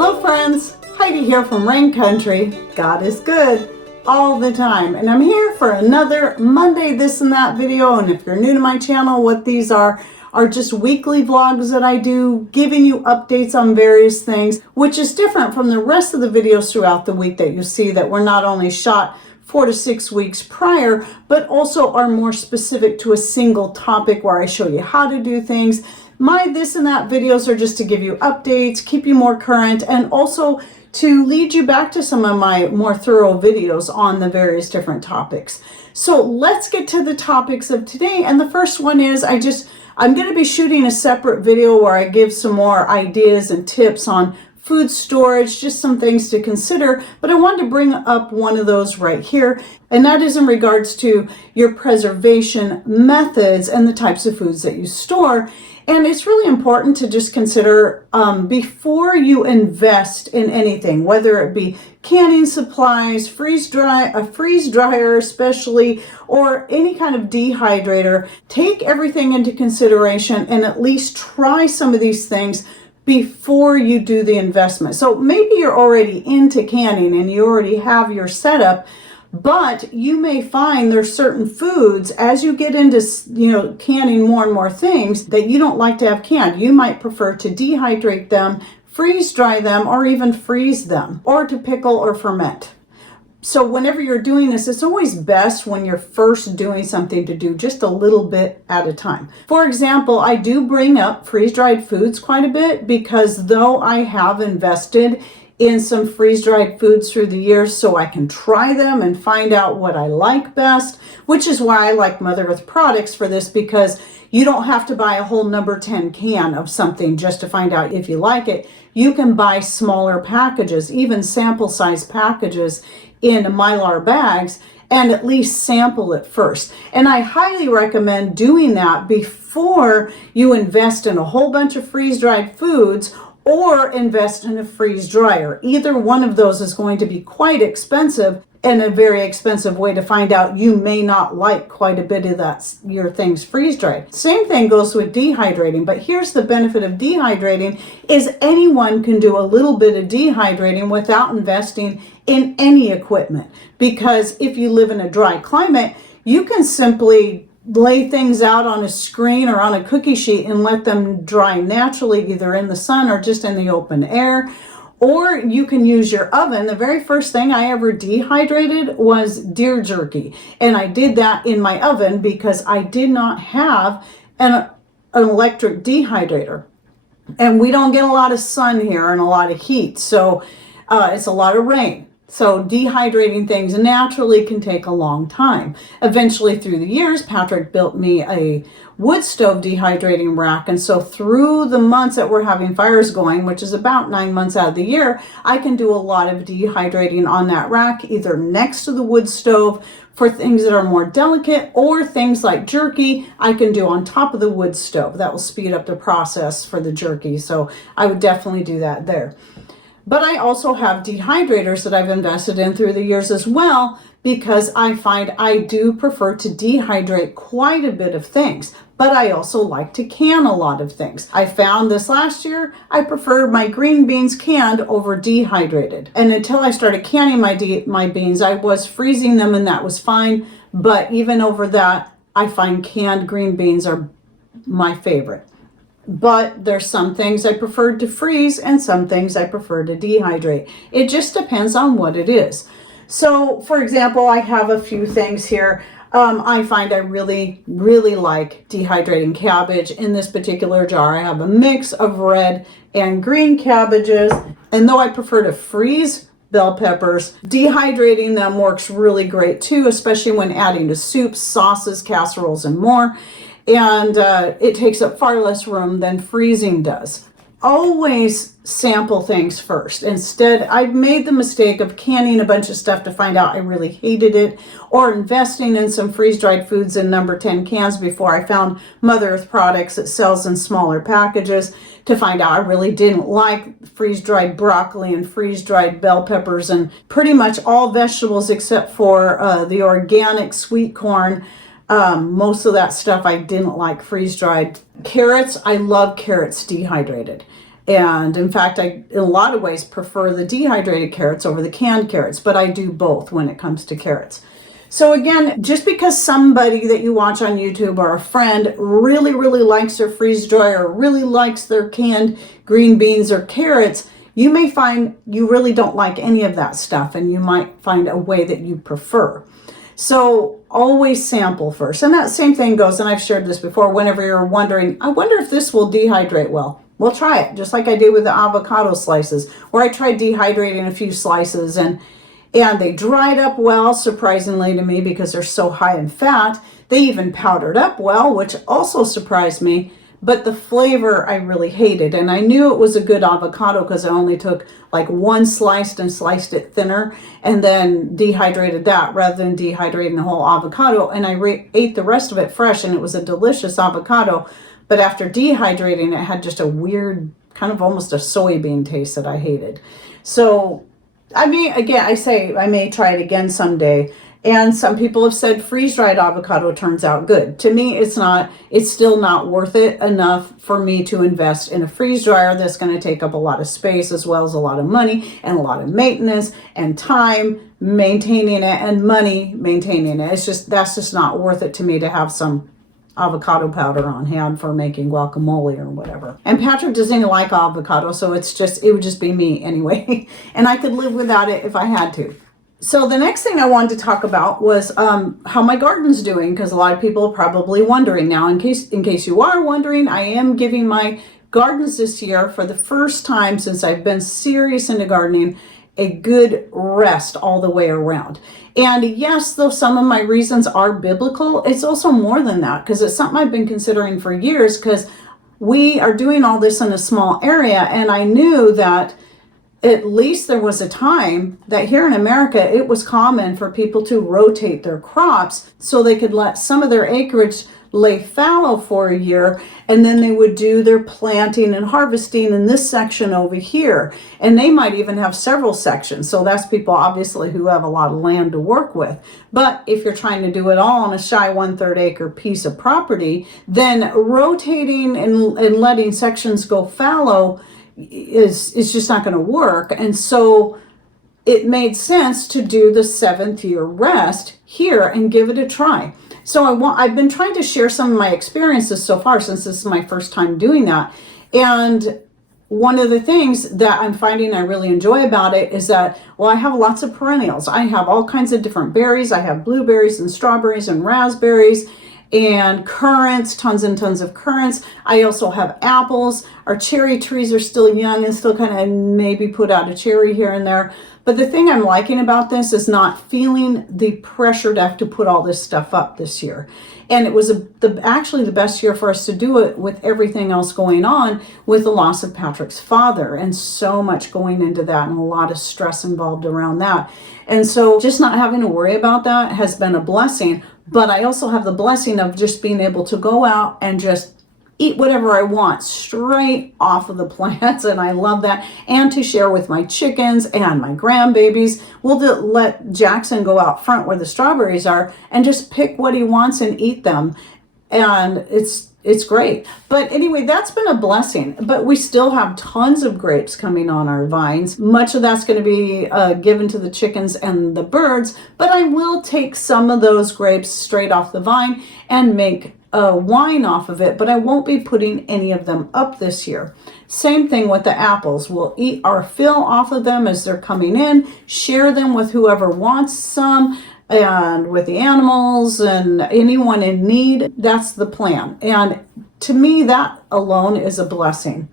Hello friends, Heidi here from Rain Country. God is good all the time, and I'm here for another Monday this and that video. And if you're new to my channel, what these are just weekly vlogs that I do, giving you updates on various things, which is different from the rest of the videos throughout the week that you see that were not only shot 4 to 6 weeks prior, but also are more specific to a single topic where I show you how to do things. My this and that videos are just to give you updates, keep you more current, and also to lead you back to some of my more thorough videos on the various different topics. So let's get to the topics of today. And the first one is I'm going to be shooting a separate video where I give some more ideas and tips on food storage, just some things to consider, but I wanted to bring up one of those right here, and that is in regards to your preservation methods and the types of foods that you store. And it's really important to just consider before you invest in anything, whether it be canning supplies, a freeze dryer especially, or any kind of dehydrator, take everything into consideration and at least try some of these things before you do the investment. So maybe you're already into canning and you already have your setup, but you may find there's certain foods as you get into, canning more and more things that you don't like to have canned. You might prefer to dehydrate them, freeze dry them, or even freeze them, or to pickle or ferment. So whenever you're doing this, it's always best when you're first doing something to do just a little bit at a time. For example, I do bring up freeze-dried foods quite a bit because though I have invested in some freeze-dried foods through the years so I can try them and find out what I like best, which is why I like Mother Earth products for this, because you don't have to buy a whole number 10 can of something just to find out if you like it. You can buy smaller packages, even sample size packages in Mylar bags, and at least sample it first. And I highly recommend doing that before you invest in a whole bunch of freeze-dried foods or invest in a freeze dryer. Either one of those is going to be quite expensive, and a very expensive way to find out you may not like quite a bit of your things freeze dried. Same thing goes with dehydrating, but here's the benefit of dehydrating is anyone can do a little bit of dehydrating without investing in any equipment. Because if you live in a dry climate, you can simply lay things out on a screen or on a cookie sheet and let them dry naturally, either in the sun or just in the open air. Or you can use your oven. The very first thing I ever dehydrated was deer jerky. And I did that in my oven because I did not have an electric dehydrator. And we don't get a lot of sun here and a lot of heat. So it's a lot of rain. So dehydrating things naturally can take a long time. Eventually through the years, Patrick built me a wood stove dehydrating rack. And so through the months that we're having fires going, which is about 9 months out of the year, I can do a lot of dehydrating on that rack, either next to the wood stove for things that are more delicate, or things like jerky I can do on top of the wood stove. That will speed up the process for the jerky. So I would definitely do that there. But I also have dehydrators that I've invested in through the years as well, because I find I do prefer to dehydrate quite a bit of things, but I also like to can a lot of things. I found this last year, I preferred my green beans canned over dehydrated. And until I started canning my beans, I was freezing them and that was fine. But even over that, I find canned green beans are my favorite. But there's some things I prefer to freeze and some things I prefer to dehydrate. It just depends on what it is. So for example, I have a few things here. I find I really, really like dehydrating cabbage. In this particular jar, I have a mix of red and green cabbages. And though I prefer to freeze bell peppers, dehydrating them works really great too, especially when adding to soups, sauces, casseroles, and more. And it takes up far less room than freezing does. Always sample things first. Instead, I've made the mistake of canning a bunch of stuff to find out I really hated it, or investing in some freeze-dried foods in number 10 cans before I found Mother Earth products that sells in smaller packages to find out I really didn't like freeze-dried broccoli and freeze-dried bell peppers and pretty much all vegetables except for the organic sweet corn. Most of that stuff I didn't like freeze-dried. Carrots, I love carrots dehydrated. And in fact, I, in a lot of ways, prefer the dehydrated carrots over the canned carrots, but I do both when it comes to carrots. So again, just because somebody that you watch on YouTube or a friend really, really likes their freeze dry or really likes their canned green beans or carrots, you may find you really don't like any of that stuff, and you might find a way that you prefer. So always sample first. And that same thing goes, and I've shared this before, whenever you're wondering, I wonder if this will dehydrate well. Well, try it, just like I did with the avocado slices, where I tried dehydrating a few slices and they dried up well, surprisingly to me, because they're so high in fat. They even powdered up well, which also surprised me. But the flavor I really hated. And I knew it was a good avocado because I only took like one slice and sliced it thinner and then dehydrated that rather than dehydrating the whole avocado. And I ate the rest of it fresh, and it was a delicious avocado. But after dehydrating, it had just a weird, kind of almost a soybean taste that I hated. So I mean, again, I say I may try it again someday. And some people have said freeze-dried avocado turns out good. To me, it's not. It's still not worth it enough for me to invest in a freeze dryer that's going to take up a lot of space, as well as a lot of money and a lot of maintenance and time maintaining it and money maintaining it. That's just not worth it to me to have some avocado powder on hand for making guacamole or whatever. And Patrick doesn't even like avocado, so it would just be me anyway. And I could live without it if I had to. So the next thing I wanted to talk about was how my garden's doing, because a lot of people are probably wondering now. In case you are wondering, I am giving my gardens this year, for the first time since I've been serious into gardening, a good rest all the way around. And yes, though some of my reasons are biblical, it's also more than that, because it's something I've been considering for years, because we are doing all this in a small area, and I knew that at least there was a time that here in America, it was common for people to rotate their crops so they could let some of their acreage lay fallow for a year, and then they would do their planting and harvesting in this section over here. And they might even have several sections. So that's people obviously who have a lot of land to work with. But if you're trying to do it all on a shy 1/3 acre piece of property, then rotating and letting sections go fallow is just not going to work. And so it made sense to do the 7th year rest here and give it a try. So I've been trying to share some of my experiences so far, since this is my first time doing that. And one of the things that I'm finding I really enjoy about it is that, well, I have lots of perennials. I have all kinds of different berries. I have blueberries and strawberries and raspberries and currants, tons and tons of currants. I also have apples. Our cherry trees are still young and still kind of maybe put out a cherry here and there. But the thing I'm liking about this is not feeling the pressure to have to put all this stuff up this year. And it was actually the best year for us to do it, with everything else going on with the loss of Patrick's father, and so much going into that and a lot of stress involved around that. And so just not having to worry about that has been a blessing. But I also have the blessing of just being able to go out and just eat whatever I want straight off of the plants, and I love that. And to share with my chickens and my grandbabies. We'll let Jackson go out front where the strawberries are and just pick what he wants and eat them. And it's great. But anyway, that's been a blessing. But we still have tons of grapes coming on our vines. Much of that's going to be given to the chickens and the birds, but I will take some of those grapes straight off the vine and make wine off of it, but I won't be putting any of them up this year. Same thing with the apples. We'll eat our fill off of them as they're coming in, share them with whoever wants some, and with the animals and anyone in need. That's the plan. And to me, that alone is a blessing,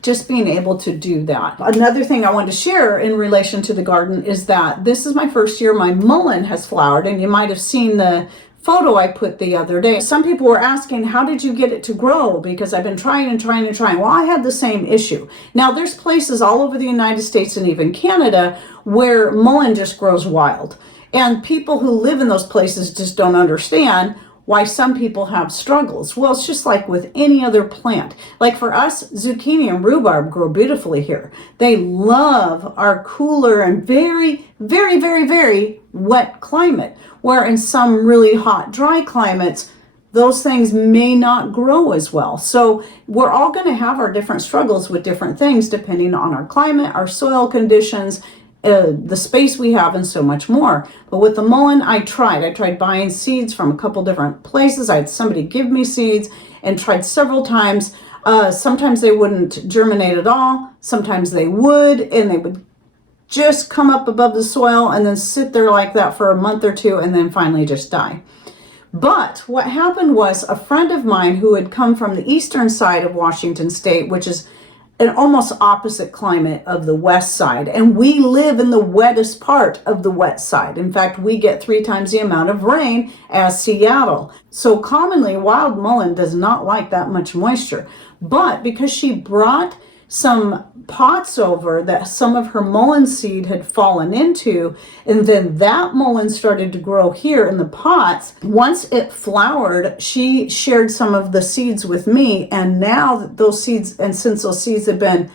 just being able to do that. Another thing I wanted to share in relation to the garden is that this is my first year my mullein has flowered, and you might have seen the photo I put the other day. Some people were asking, how did you get it to grow? Because I've been trying and trying and trying. Well, I had the same issue. Now, there's places all over the United States and even Canada where mullein just grows wild. And people who live in those places just don't understand why some people have struggles. Well, it's just like with any other plant. Like for us, zucchini and rhubarb grow beautifully here. They love our cooler and very, very, very, very wet climate, where in some really hot, dry climates, those things may not grow as well. So we're all going to have our different struggles with different things depending on our climate, our soil conditions, the space we have, and so much more. But with the mullein, I tried buying seeds from a couple different places. I had somebody give me seeds and tried several times. Sometimes they wouldn't germinate at all. Sometimes they would, and they would just come up above the soil and then sit there like that for a month or two and then finally just die. But what happened was a friend of mine who had come from the eastern side of Washington State, which is an almost opposite climate of the west side, and we live in the wettest part of the wet side. In fact, we get 3 times the amount of rain as Seattle. So commonly, wild mullein does not like that much moisture. But because she brought some pots over that some of her mullein seed had fallen into, and then that mullein started to grow here in the pots. Once it flowered, she shared some of the seeds with me, and now that those seeds, and since those seeds have been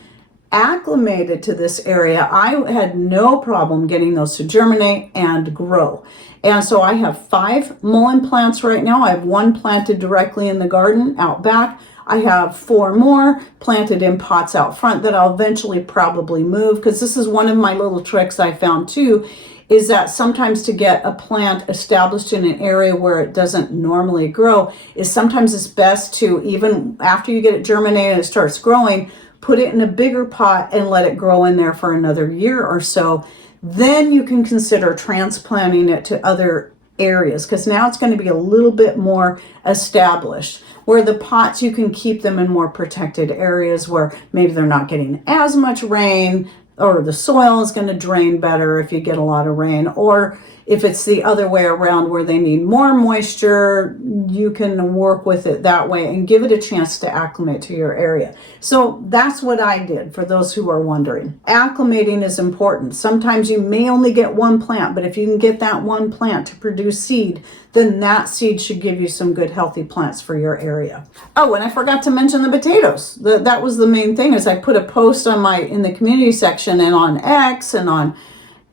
acclimated to this area, I had no problem getting those to germinate and grow. And so I have 5 mullein plants right now. I have 1 planted directly in the garden out back. I have 4 more planted in pots out front that I'll eventually probably move, because this is one of my little tricks I found too, is that sometimes to get a plant established in an area where it doesn't normally grow, is sometimes it's best to, even after you get it germinated and it starts growing, put it in a bigger pot and let it grow in there for another year or so. Then you can consider transplanting it to other areas, because now it's going to be a little bit more established. Where the pots, you can keep them in more protected areas where maybe they're not getting as much rain, or the soil is going to drain better if you get a lot of rain, or if it's the other way around where they need more moisture, you can work with it that way and give it a chance to acclimate to your area. So that's what I did, for those who are wondering. Acclimating is important. Sometimes you may only get 1 plant, but if you can get that 1 plant to produce seed, then that seed should give you some good healthy plants for your area. Oh, and I forgot to mention the potatoes. That was the main thing, is I put a post on in the community section and on X and on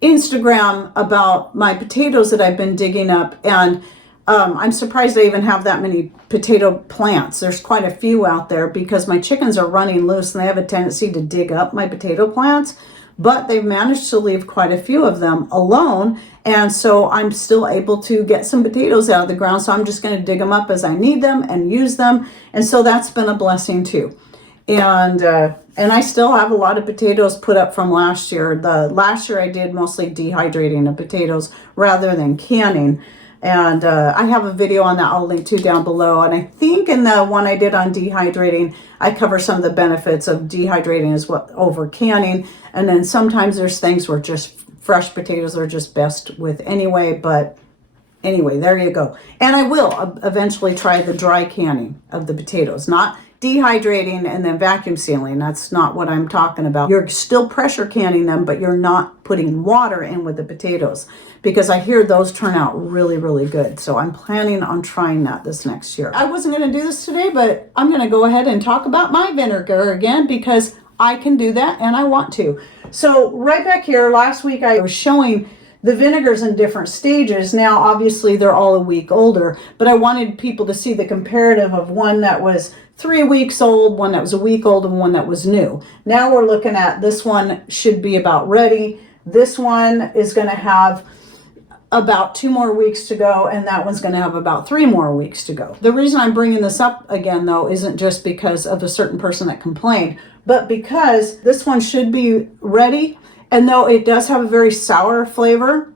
Instagram about my potatoes that I've been digging up, and I'm surprised I even have that many potato plants. There's quite a few out there, because my chickens are running loose and they have a tendency to dig up my potato plants, but they've managed to leave quite a few of them alone, and so I'm still able to get some potatoes out of the ground. So I'm just going to dig them up as I need them and use them, and so that's been a blessing too. And I still have a lot of potatoes put up from last year. Last year I did mostly dehydrating of potatoes rather than canning. And I have a video on that I'll link to down below. And I think in the one I did on dehydrating, I cover some of the benefits of dehydrating as well over canning. And then sometimes there's things where just fresh potatoes are just best with anyway. But anyway, there you go. And I will eventually try the dry canning of the potatoes, not dehydrating and then vacuum sealing. That's not what I'm talking about. You're still pressure canning them, but you're not putting water in with the potatoes, because I hear those turn out really, really good. So I'm planning on trying that this next year. I wasn't going to do this today, but I'm going to go ahead and talk about my vinegar again, because I can do that and I want to. So right back here, last week I was showing the vinegars in different stages. Now, obviously, they're all a week older, but I wanted people to see the comparative of one that was 3 weeks old, one that was a week old, and one that was new. Now we're looking at this one should be about ready. This one is going to have about 2 more weeks to go, and that one's going to have about 3 more weeks to go. The reason I'm bringing this up again, though, isn't just because of a certain person that complained, but because this one should be ready. And though it does have a very sour flavor,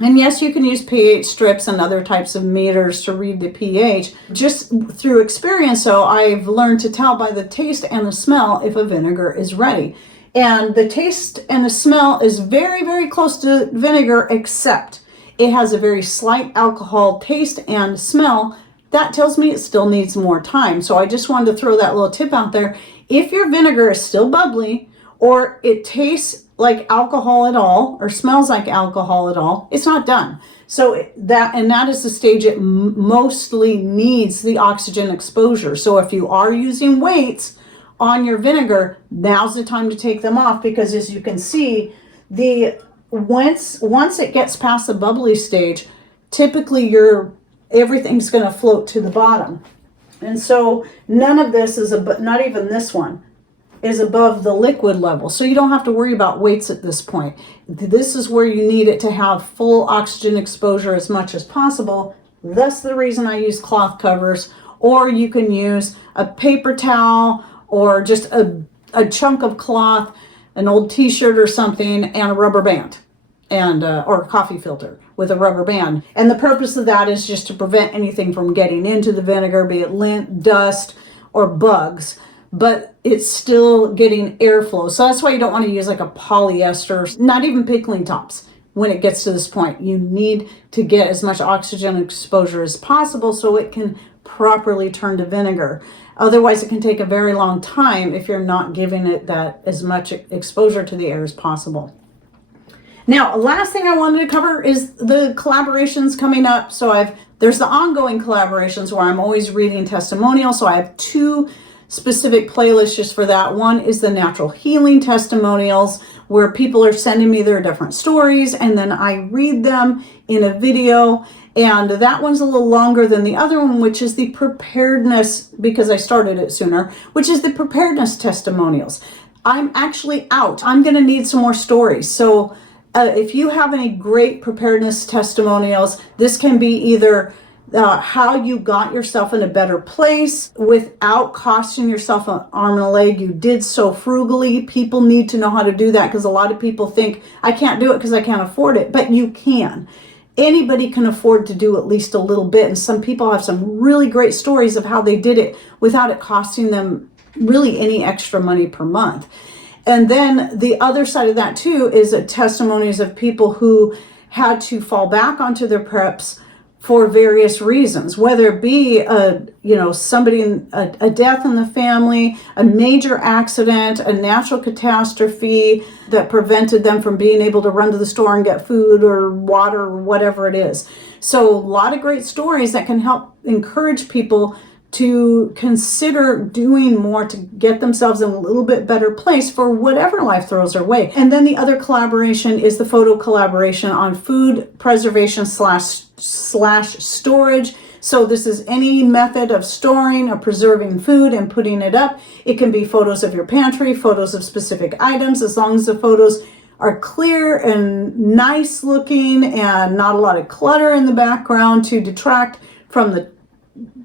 and yes, you can use pH strips and other types of meters to read the pH. Just through experience, though, I've learned to tell by the taste and the smell if a vinegar is ready. And the taste and the smell is very, very close to vinegar, except it has a very slight alcohol taste and smell. That tells me it still needs more time. So I just wanted to throw that little tip out there. If your vinegar is still bubbly, or it tastes like alcohol at all, or smells like alcohol at all, it's not done. So that is the stage it mostly needs the oxygen exposure. So if you are using weights on your vinegar, now's the time to take them off, because as you can see, once it gets past the bubbly stage, typically everything's going to float to the bottom. And so none of this is, not even this one, is above the liquid level. So you don't have to worry about weights at this point. This is where you need it to have full oxygen exposure as much as possible. That's the reason I use cloth covers, or you can use a paper towel or just a chunk of cloth, an old t-shirt or something, and a rubber band, and or a coffee filter with a rubber band. And the purpose of that is just to prevent anything from getting into the vinegar, be it lint, dust, or bugs, but it's still getting airflow. So that's why you don't want to use like a polyester, not even pickling tops. When it gets to this point, you need to get as much oxygen exposure as possible so it can properly turn to vinegar. Otherwise, it can take a very long time if you're not giving it that as much exposure to the air as possible. Now, last thing I wanted to cover is the collaborations coming up. So there's the ongoing collaborations where I'm always reading testimonials. So I have 2 specific playlists just for that. One is the natural healing testimonials, where people are sending me their different stories, and then I read them in a video. And that one's a little longer than the other one, which is the preparedness, because I started it sooner, which is the preparedness testimonials. I'm actually out. I'm going to need some more stories. So if you have any great preparedness testimonials, this can be either how you got yourself in a better place without costing yourself an arm and a leg. You did so frugally. People need to know how to do that, because a lot of people think, I can't do it because I can't afford it. But you can. Anybody can afford to do at least a little bit. And some people have some really great stories of how they did it without it costing them really any extra money per month. And then the other side of that too is testimonies of people who had to fall back onto their preps for various reasons, whether it be a death in the family, a major accident, a natural catastrophe that prevented them from being able to run to the store and get food or water or whatever it is. So a lot of great stories that can help encourage people to consider doing more to get themselves in a little bit better place for whatever life throws their way. And then the other collaboration is the photo collaboration on food preservation slash storage. So this is any method of storing or preserving food and putting it up. It can be photos of your pantry, photos of specific items, as long as the photos are clear and nice looking and not a lot of clutter in the background to detract from the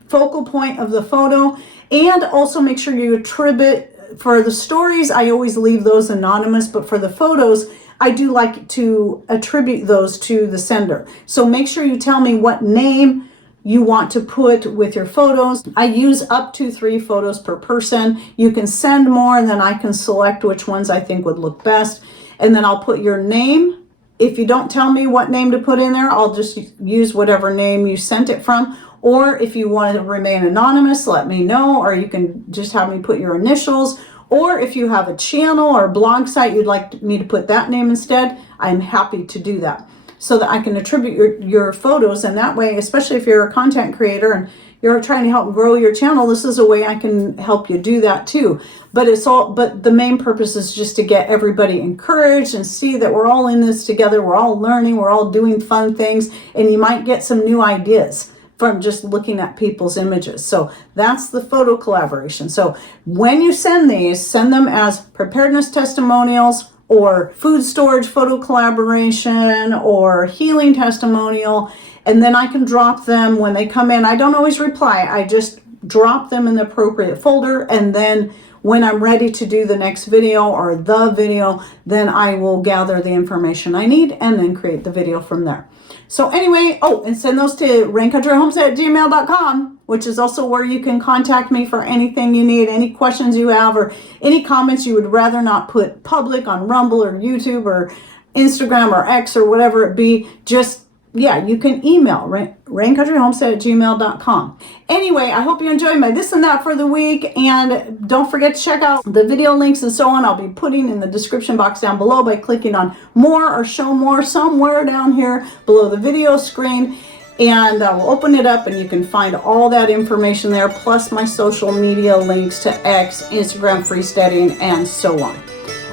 focal point of the photo. And also make sure you attribute, for the stories, I always leave those anonymous, but for the photos, I do like to attribute those to the sender. So make sure you tell me what name you want to put with your photos. I use up to 3 photos per person. You can send more, and then I can select which ones I think would look best. And then I'll put your name. If you don't tell me what name to put in there, I'll just use whatever name you sent it from. Or if you want to remain anonymous, let me know, or you can just have me put your initials. Or if you have a channel or a blog site, you'd like me to put that name instead, I'm happy to do that, so that I can attribute your photos. And that way, especially if you're a content creator and you're trying to help grow your channel, this is a way I can help you do that too. But the main purpose is just to get everybody encouraged and see that we're all in this together. We're all learning, we're all doing fun things, and you might get some new ideas from just looking at people's images. So that's the photo collaboration. So when you send these, send them as preparedness testimonials, or food storage photo collaboration, or healing testimonial, and then I can drop them when they come in. I don't always reply. I just drop them in the appropriate folder, and then when I'm ready to do the next video or the video, then I will gather the information I need and then create the video from there. So anyway, and send those to raincountryhomestead@gmail.com, which is also where you can contact me for anything you need, any questions you have, or any comments you would rather not put public on Rumble or YouTube or Instagram or X or whatever it be. Just, you can email raincountryhomestead@gmail.com. Anyway, I hope you enjoyed my this and that for the week, and don't forget to check out the video links and so on. I'll be putting in the description box down below by clicking on more or show more somewhere down here below the video screen, and we'll open it up and you can find all that information there, plus my social media links to X, Instagram, freesteading, and so on.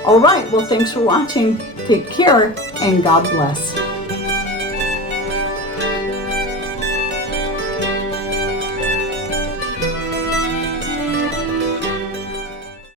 All right, well, thanks for watching. Take care and God bless.